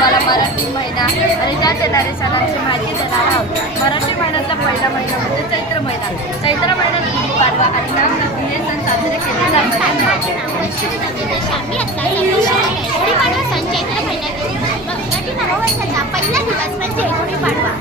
तुम्हाला मराठी महिना आणि त्यात येणारे सणांची माहिती देणार आहोत. मराठी महिन्यातला पहिला महिना म्हणजे चैत्र महिना. चैत्र महिन्यात गुढीपाडवा आणि नागनाथी हे सण साजरे केले जातात. गुढीपाडवा सण चैत्र महिन्यात मराठी नववर्षाचा पहिला दिवस म्हणजे गुढीपाडवा.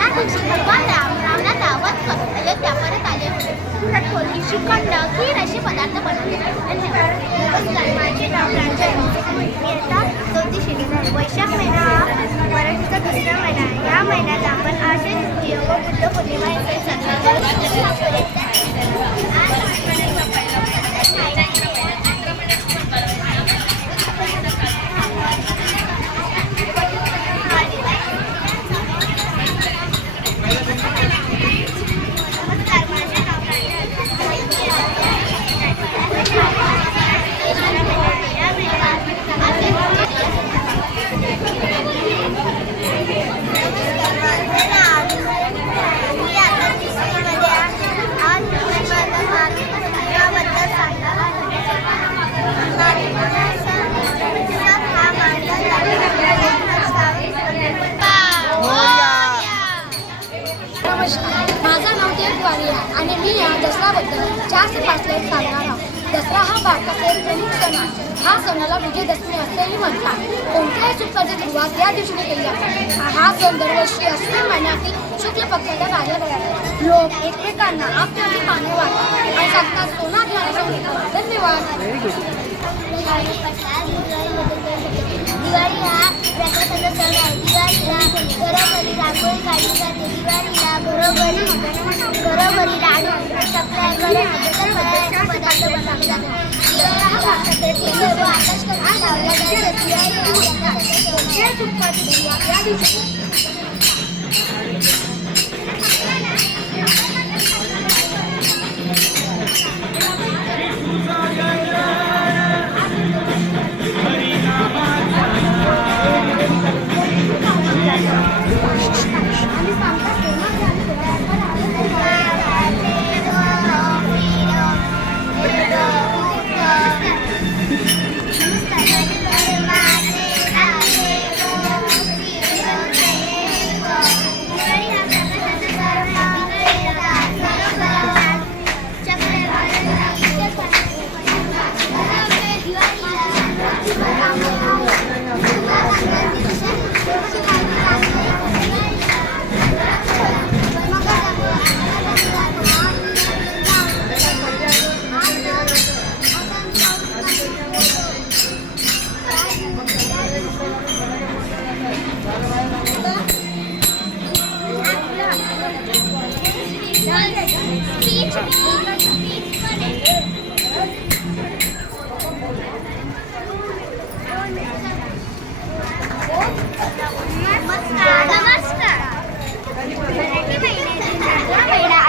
या दिवशी भगवान राम रावणाचा वध करून अयोध्या परत आले होते. चटकोली, श्रीखंड, खीर असे पदार्थ बनवले. नमस्कार, माझे नाव प्रांजल. मी आता 4थी शिकत आहे. वैशाख महिना हा मराठीचा दुसरा महिना आहे. या महिन्यात आपण आषाढी द्वितीय व बुद्ध पौर्णिमा हे सण साजरे करतो. माझं नाव देववाणी आहे आणि मी या दसऱ्याबद्दल 4 ते 5 लाईन सांगणार आहोत. दसरा हा भारताचा एक प्रमुख सण आहे. हा सणाला विजयदशमी असेही म्हणतात. कोणत्याही सुखाची सुरुवात या दिवशी केली जाते. हा सण दरवर्षी अश्विन महिन्यातील शुक्ल पक्षाच्या कार्यालयात लोक एकमेकांना आपल्याची पाने वाटतात आणि सांगतात सोना घेण्याचा. धन्यवाद. दिवाळी हा प्रकाशाचा सण आहे. दिवाळीला घरोघरी रांगोळी काढली जाते. दिवाळीला घरोघरी लाडू, चकल्या, पदार्थ बनवले जातात. दिवाळी हा भारतातील केंद्र व आकाशकंदील लावला जातो. दिवाळी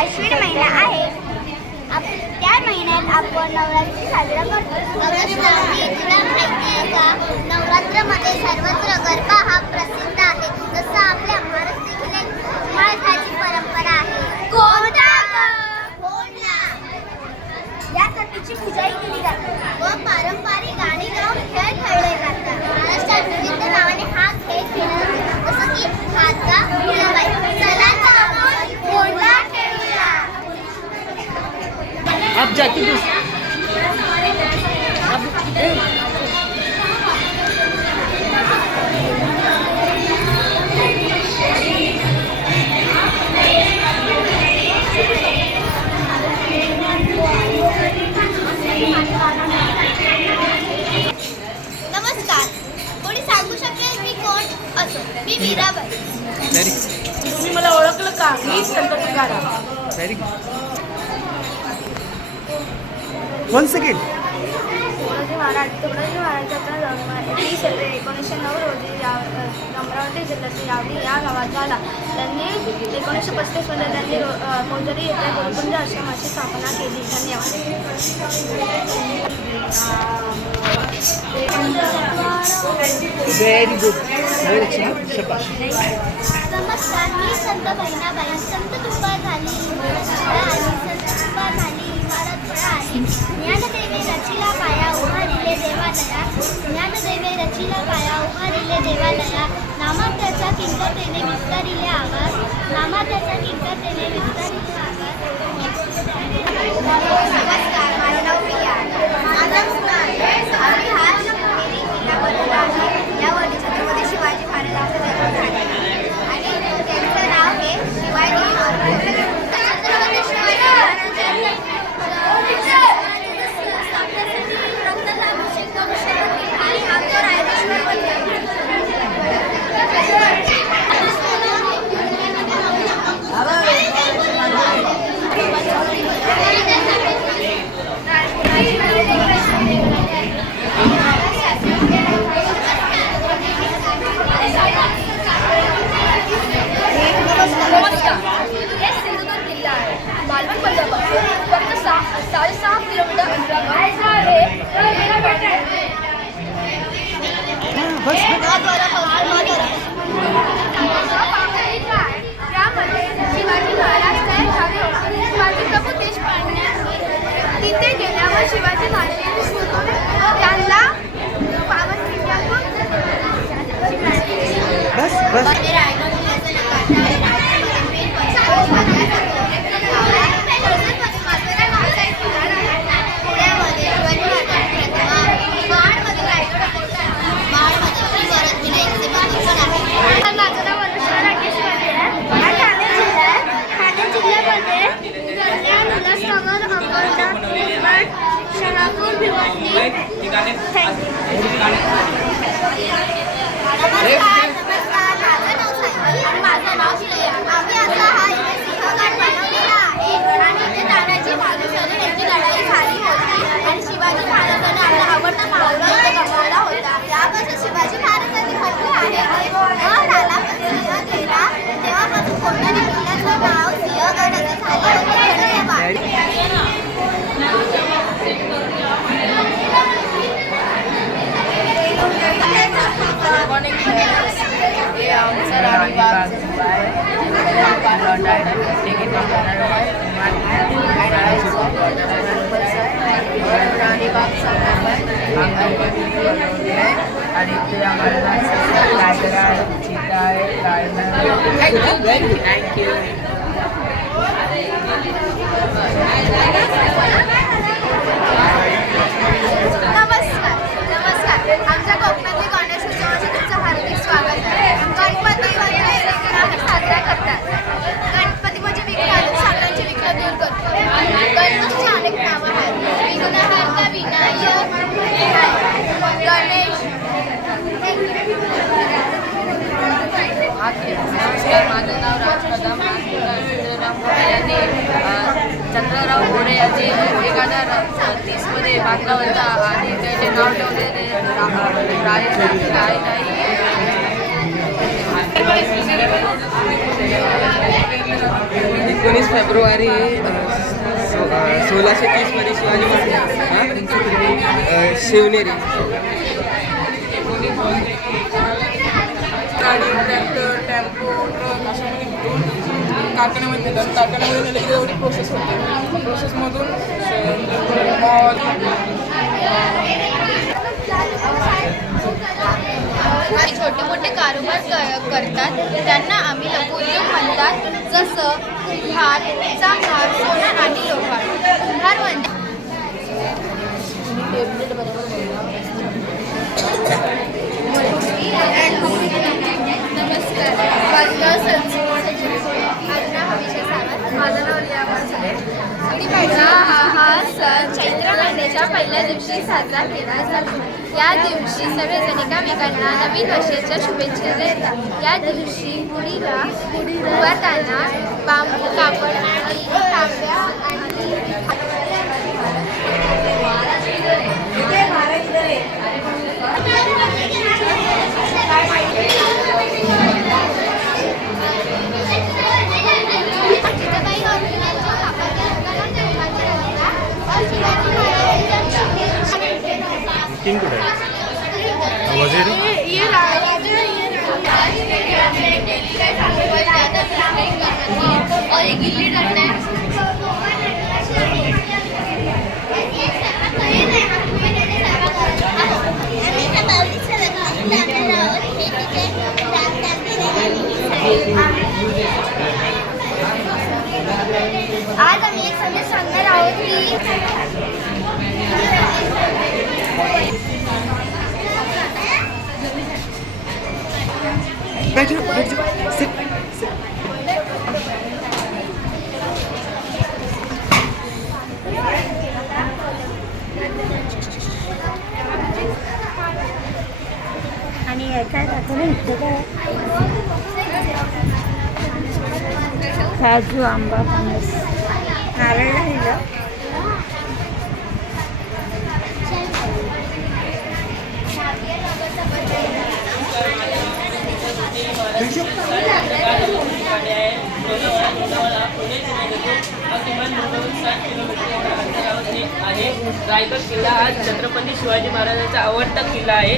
अश्विन महिना आहे. त्या महिन्यात आपण नवरात्री साजरा करतो. तुला माहिती आहे का, नवरात्रमध्ये सर्वत्र गरबा हा प्रसिद्ध आहे. जसं आपल्या महाराष्ट्र देखील एक माळखाची परंपरा आहे. कोणता? या सतीची पूजाही केली जाते व पारंपरिक गाणी गाऊन खेळ खेळले जातात. महाराष्ट्रात विविध नावाने हा खेळ खेळला जातो. जसं की हातगा, फुलबाई. चला तर आपण कोंडा खेळूया. आप जाती नमस्कार. कोणी सांगू शकेल मी कोण? असो, मी मीराबाई. तुम्ही मला ओळखलं का? मी Sant Tukaram. Very once again. Tukdoji महाराजांचा जन्म 30 एप्रिल 1909 रोजी अमरावती जिल्ह्यातील यावली या गावात झाला. त्यांनी 1935 मध्ये त्यांनी मोजरी येथे गुरुकुंज आश्रमाची स्थापना केली. धन्यवाद. Very good. व्हेरी छान. शाबाश. नमस्कार. मी संत बहिणाबाई. संत तुकाराम झाली संत तुकाराम झाली इमारत आली. ज्ञानदेवे रचिला पाया उभारिले देवा दया. ज्ञानदेवे रचिला पाया उभारिले देवालया, नामात्याच्या किंकतेने विस्तारिले आवाज, नामात्याच्या किंकतेने विस्तारिले आवाज. नमस्कार, माझं नाव प्रिया. माझा मुलगा आम्ही हा शिवनेरी किल्ला बनवला आहे. यावरती छत्रपती शिवाजी महाराजांचा जन्म झालेला आहे आणि त्यांचं नाव हे शिवाजी महाराज. छत्रपती शिवाजी महाराजांनी स्थापनेसाठी रक्तदानाचे कमिशन आणि आमच्या रायरेश्वरमध्ये हे सिंधुदुर्ग किल्ला आहे. मालवण बंदरापासून फक्त 6.5 किलोमीटर अंतरावर हे किल्ला आहे. यामध्ये शिवाजी महाराज तयार झाले होते. शिवाजी प्रभू देशपांडे तिथे गेल्यावर शिवाजी महाराजांनी त्यांना पावन किल्ल्यातून बस माझं नाव श्रेया. आम्ही आता हा इथे सिंहगड बनवलेला आहे आणि इथे तानाजी मालुसरे यांची लढाई झाली होती आणि शिवाजी महाराजांनी आपला आवडता मावळा इथे गमावला होता. यापासून शिवाजी महाराजांनी म्हटले आहे की आला पण सिंह गेला, तेव्हापासून कोणत्याही किल्ल्याचं नाव सिंहगड असं झाले होते. हे आमचं राणीबाग आणि इथे आम्हाला टायगर आहे, चीता आहे, लायन आहे. थँक्यू. नमस्कार. आमच्या कोकणातली गणेशोत्सवाचे तुमचं हार्दिक स्वागत आहे. गणपती वगैरे साजरा करतात. गणपती म्हणजे विघ्न सगळ्यांची विघ्न दूर करतो. गणपतीची अनेक नावं आहेत. विघ्नहर्ता, विनायक, गणेश. नमस्कार, माझं नाव राज कदम. यांनी चंद्रराव घोडे यांनी 1930मध्ये बांधला होता आणि त्याचे नाव ठेवलेले रायताई. 19 फेब्रुवारी 1630 मध्ये शिवाजी महाराज शिवनेरी गाडी, ट्रॅक्टर, टेम्पो, ट्रक अशा कारखान्यामध्ये नेतात. कारखान्यामध्ये नेले की एवढी प्रोसेस होते. प्रोसेसमधून मॉल आणि छोटे मोठे कारोबार करतात त्यांना आम्ही लघुउद्योग म्हणतात. जसं कुंभार, चांभार, सोनं आणि लोहार. कुंभार म्हणजे नमस्कार, माझं नाव लिया वासुदेव. गुढीपाडवा हा सण चैत्र महिन्याच्या पहिल्या दिवशी साजरा केला जातो. या दिवशी सर्वजण एकमेकांना नवीन वर्षाच्या शुभेच्छा देतात. या दिवशी गुढीला उभारताना बांबू, कापड आणि तांब्या आणि किंग कुठे वगैरे और ये गिल्ली डंडा है. म्हणजे आज आम्ही एक संदेश सांगणार आहोत की आणि काय दाखवलं काजू आंबा फणस नारळ राहिलं. रायगड किल्ला हा छत्रपती शिवाजी महाराजांचा आवडता किल्ला आहे.